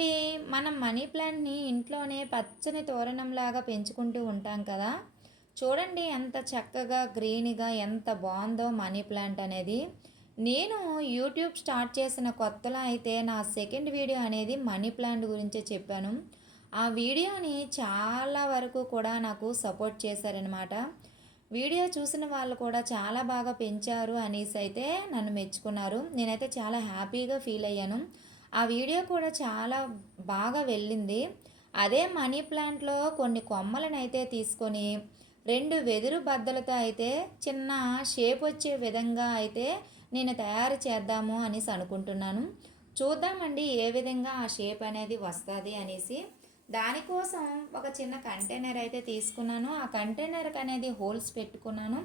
చూడండి మనం మనీ ప్లాంట్ని ఇంట్లోనే పచ్చని తోరణంలాగా పెంచుకుంటూ ఉంటాం కదా. చూడండి ఎంత చక్కగా గ్రీన్గా ఎంత బాగుందో మనీ ప్లాంట్ అనేది. నేను యూట్యూబ్ స్టార్ట్ చేసిన కొత్తలో అయితే నా సెకండ్ వీడియో అనేది మనీ ప్లాంట్ గురించే చెప్పాను. ఆ వీడియోని చాలా వరకు కూడా నాకు సపోర్ట్ చేశారనమాట వీడియో చూసిన వాళ్ళు కూడా చాలా బాగా పెంచారు అనేసి అయితే నన్ను మెచ్చుకున్నారు. నేనైతే చాలా హ్యాపీగా ఫీల్ అయ్యాను. ఆ వీడియో కూడా చాలా బాగా వెళ్ళింది. అదే మనీ ప్లాంట్లో కొన్ని కొమ్మలను అయితే తీసుకొని రెండు వెదురు బద్దలతో అయితే చిన్న షేప్ వచ్చే విధంగా అయితే నేను తయారు చేద్దాము అనేసి అనుకుంటున్నాను. చూద్దామండి ఏ విధంగా ఆ షేప్ అనేది వస్తుంది అనేసి. దానికోసం ఒక చిన్న కంటైనర్ అయితే తీసుకున్నాను. ఆ కంటైనర్కి అనేది హోల్స్ పెట్టుకున్నాను.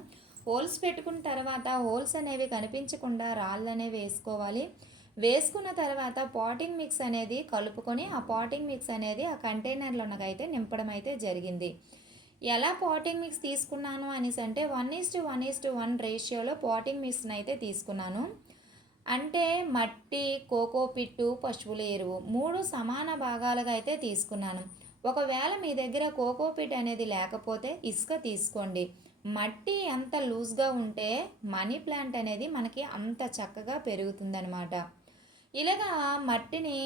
హోల్స్ పెట్టుకున్న తర్వాత హోల్స్ అనేవి కనిపించకుండా రాళ్ళు అనేవి వేసుకోవాలి. వేసుకున్న తర్వాత పాటింగ్ మిక్స్ అనేది కలుపుకొని ఆ పాటింగ్ మిక్స్ అనేది ఆ కంటైనర్లోనకైతే నింపడం అయితే జరిగింది. ఎలా పాటింగ్ మిక్స్ తీసుకున్నాను అనేసి అంటే one is to one is to one రేషియోలో పాటింగ్ మిక్స్ని అయితే తీసుకున్నాను. అంటే మట్టి కోకో పిట్టు పశువుల ఎరువు మూడు సమాన భాగాలుగా అయితే తీసుకున్నాను. ఒకవేళ మీ దగ్గర కోకో పిట్ అనేది లేకపోతే ఇసుక తీసుకోండి. మట్టి ఎంత లూజ్గా ఉంటే మనీ ప్లాంట్ అనేది మనకి అంత చక్కగా పెరుగుతుందనమాట ఇలాగా మట్టిని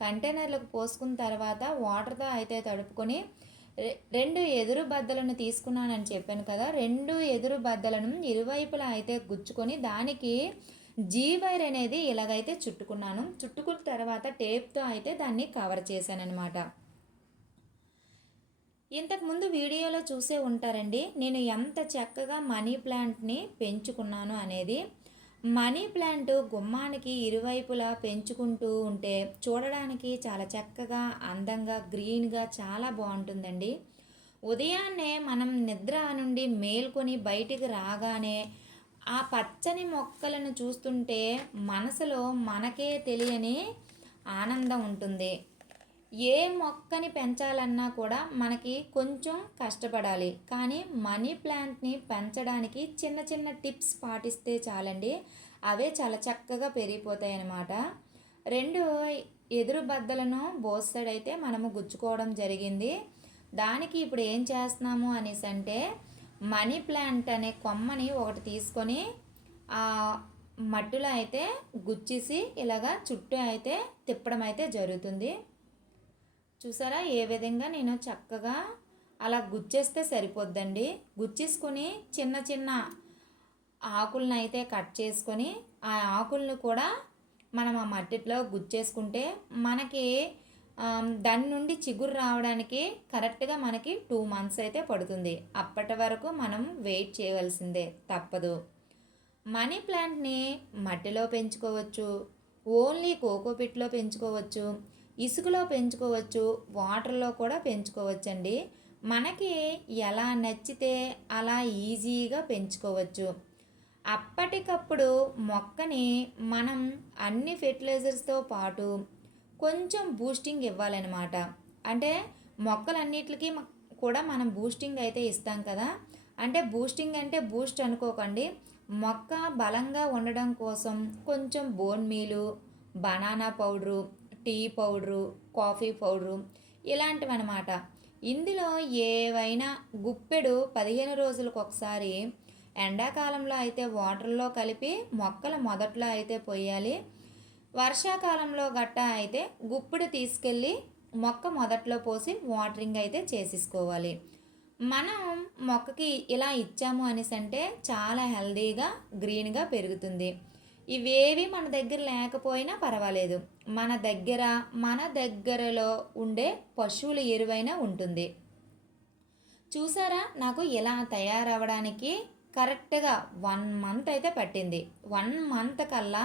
కంటైనర్లకు పోసుకున్న తర్వాత వాటర్తో అయితే తడుపుకొని రెండు ఎదురు బద్దలను తీసుకున్నానని చెప్పాను కదా రెండు ఎదురు బద్దలను ఇరువైపులా అయితే గుచ్చుకొని దానికి జీ వైర్ అనేది ఇలాగైతే చుట్టుకున్నాను. చుట్టుకున్న తర్వాత టేప్తో అయితే దాన్ని కవర్ చేశాననమాట ఇంతకుముందు వీడియోలో చూసే ఉంటారండి నేను ఎంత చక్కగా మనీ ప్లాంట్ని పెంచుకున్నాను అనేది. మనీ ప్లాంట్ గుమ్మానికి ఇరువైపులా పెంచుకుంటూ ఉంటే చూడడానికి చాలా చక్కగా అందంగా గ్రీన్గా చాలా బాగుంటుందండి. ఉదయాన్నే మనం నిద్ర నుండి మేల్కొని బయటికి రాగానే ఆ పచ్చని మొక్కలను చూస్తుంటే మనసులో మనకే తెలియని ఆనందం ఉంటుంది. ఏ మొక్కని పెంచాలన్నా కూడా మనకి కొంచెం కష్టపడాలి. కానీ మనీ ప్లాంట్ని పెంచడానికి చిన్న చిన్న టిప్స్ పాటిస్తే చాలండి. అవే చాలా చక్కగా పెరిగిపోతాయి అన్నమాట రెండు ఎదురు బద్దలను బోత్ సైడ్ అయితే మనము గుచ్చుకోవడం జరిగింది. దానికి ఇప్పుడు ఏం చేస్తున్నాము అనేసి అంటే మనీ ప్లాంట్ అనే కొమ్మని ఒకటి తీసుకొని ఆ మట్టిలో అయితే గుచ్చేసి ఇలాగా చుట్టూ అయితే తిప్పడం అయితే జరుగుతుంది. చూసారా? ఏ విధంగా నేను చక్కగా అలా గుచ్చేస్తే సరిపోద్దండి. గుచ్చేసుకొని చిన్న చిన్న ఆకులను అయితే కట్ చేసుకొని ఆ ఆకులను కూడా మనం ఆ మట్టిలో గుచ్చేసుకుంటే మనకి దాని నుండి చిగురు రావడానికి కరెక్ట్గా మనకి టూ మంత్స్ అయితే పడుతుంది. అప్పటి వరకు మనం వెయిట్ చేయవలసిందే తప్పదు. మనీ ప్లాంట్ని మట్టిలో పెంచుకోవచ్చు. ఓన్లీ కోకోపిట్లో పెంచుకోవచ్చు. ఇసుకలో పెంచుకోవచ్చు వాటర్లో కూడా పెంచుకోవచ్చండి. మనకి ఎలా నచ్చితే అలా ఈజీగా పెంచుకోవచ్చు. అప్పటికప్పుడు మొక్కని మనం అన్ని ఫెర్టిలైజర్స్తో పాటు కొంచెం బూస్టింగ్ ఇవ్వాలన్నమాట. అంటే మొక్కలన్నిటికీ కూడా మనం బూస్టింగ్ అయితే ఇస్తాం కదా. అంటే బూస్టింగ్ అంటే బూస్ట్ అనుకోకండి. మొక్క బలంగా ఉండడం కోసం కొంచెం bone meal banana powder tea powder coffee powder ఇలాంటివి అనమాట ఇందులో ఏవైనా గుప్పెడు పదిహేను రోజులకు ఒకసారి ఎండాకాలంలో అయితే వాటర్లో కలిపి మొక్కల మొదట్లో అయితే పోయాలి. వర్షాకాలంలో గట్ట అయితే గుప్పెడు తీసుకెళ్ళి మొక్క మొదట్లో పోసి వాటరింగ్ అయితే చేసేసుకోవాలి. మనం మొక్కకి ఇలా ఇచ్చాము అనేసి అంటే చాలా హెల్దీగా గ్రీన్గా పెరుగుతుంది. ఇవేవి మన దగ్గర లేకపోయినా పర్వాలేదు. మన దగ్గర మన దగ్గరలో ఉండే పశువుల ఎరువైనా ఉంటుంది. చూసారా? నాకు ఇలా తయారవడానికి కరెక్ట్గా వన్ మంత్ అయితే పట్టింది. వన్ మంత్ కల్లా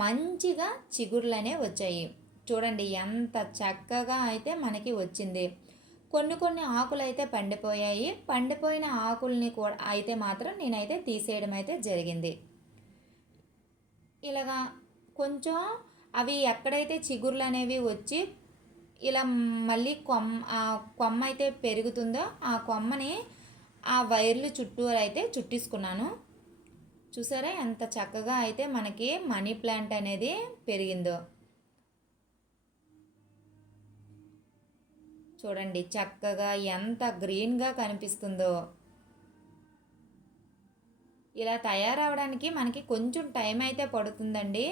మంచిగా చిగుర్లనే వచ్చాయి. చూడండి ఎంత చక్కగా అయితే మనకి వచ్చింది. కొన్ని కొన్ని ఆకులు అయితే పండిపోయాయి. పండిపోయిన ఆకుల్ని కూడా అయితే మాత్రం నేనైతే తీసేయడం అయితే జరిగింది. ఇలాగా కొంచెం అవి ఎక్కడైతే చిగుర్లు అనేవి వచ్చి ఇలా మళ్ళీ కొమ్మ ఆ కొమ్మ అయితే పెరుగుతుందో ఆ కొమ్మని ఆ వైర్లు చుట్టూ అయితే చుట్టించుకున్నాను చూసారా ఎంత చక్కగా అయితే మనకి మనీ ప్లాంట్ అనేది పెరిగిందో. చూడండి చక్కగా ఎంత గ్రీన్గా కనిపిస్తుందో. ఇలా తయారవడానికి మనకి కొంచెం టైం అయితే పడుతుందండి.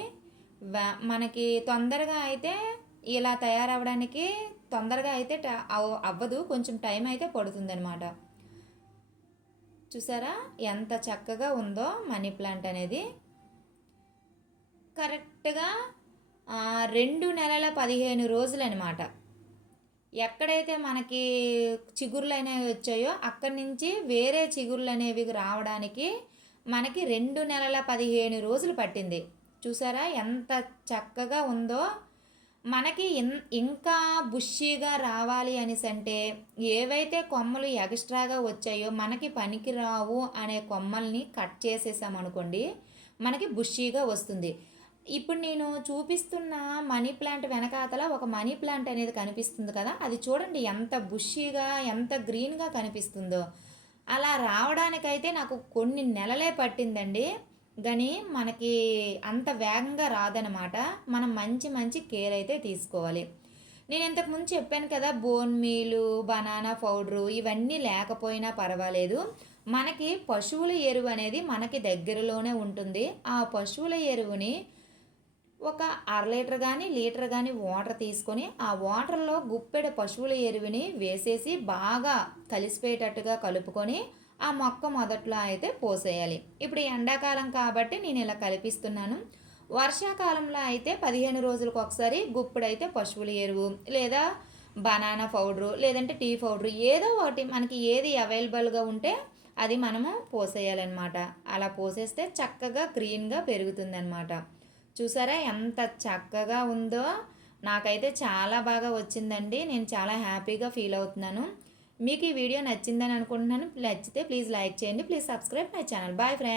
మనకి తొందరగా అయితే ఇలా తయారవడానికి తొందరగా అయితే అవ్వదు. కొంచెం టైం అయితే పడుతుందన్నమాట చూసారా? ఎంత చక్కగా ఉందో మనీ ప్లాంట్ అనేది. కరెక్ట్గా రెండు నెలల పదిహేను రోజులు అనమాట ఎక్కడైతే మనకి చిగుర్లు అనేవి వచ్చాయో అక్కడి నుంచి వేరే చిగుర్లు అనేవి రావడానికి మనకి రెండు నెలల పదిహేను రోజులు పట్టింది. చూసారా? ఎంత చక్కగా ఉందో. మనకి ఇన్ ఇంకా బుషీగా రావాలి అనేసి అంటే ఏవైతే కొమ్మలు ఎక్స్ట్రాగా వచ్చాయో మనకి పనికి రావు అనే కొమ్మల్ని కట్ చేసేసామనుకోండి మనకి బుషీగా వస్తుంది. ఇప్పుడు నేను చూపిస్తున్న మనీ ప్లాంట్ వెనకాతల ఒక మనీ ప్లాంట్ అనేది కనిపిస్తుంది కదా? అది చూడండి ఎంత బుషీగా ఎంత గ్రీన్గా కనిపిస్తుందో. అలా రావడానికైతే నాకు కొన్ని నెలలే పట్టిందండి. కానీ మనకి అంత వేగంగా రాదనమాట. మనం మంచి మంచి కేర్ అయితే తీసుకోవాలి. నేను ఇంతకుముందు చెప్పాను కదా బోన్ మీలు బనానా పౌడరు ఇవన్నీ లేకపోయినా పర్వాలేదు. మనకి పశువుల ఎరువు అనేది మనకి దగ్గరలోనే ఉంటుంది. ఆ పశువుల ఎరువుని ఒక అర లీటర్ కానీ లీటర్ కానీ వాటర్ తీసుకొని ఆ వాటర్లో గుప్పెడు పశువుల ఎరువుని వేసేసి బాగా కలిసిపోయేటట్టుగా కలుపుకొని ఆ మొక్క మొదట్లో అయితే పోసేయాలి. ఇప్పుడు ఎండాకాలం కాబట్టి నేను ఇలా కలిపిస్తున్నాను. వర్షాకాలంలో అయితే పదిహేను రోజులకు ఒకసారి గుప్పెడైతే పశువుల ఎరువు లేదా బనానా పౌడరు లేదంటే టీ పౌడరు ఏదో ఒకటి మనకి ఏది అవైలబుల్గా ఉంటే అది మనము పోసేయాలన్నమాట. అలా పోసేస్తే చక్కగా గ్రీన్గా పెరుగుతుందన్నమాట. చూసారా ఎంత చక్కగా ఉందో? నాకైతే చాలా బాగా వచ్చిందండి. నేను చాలా హ్యాపీగా ఫీల్ అవుతున్నాను. మీకు ఈ వీడియో నచ్చిందని అనుకుంటున్నాను. నచ్చితే ప్లీజ్ లైక్ చేయండి. Please subscribe my channel. Bye friend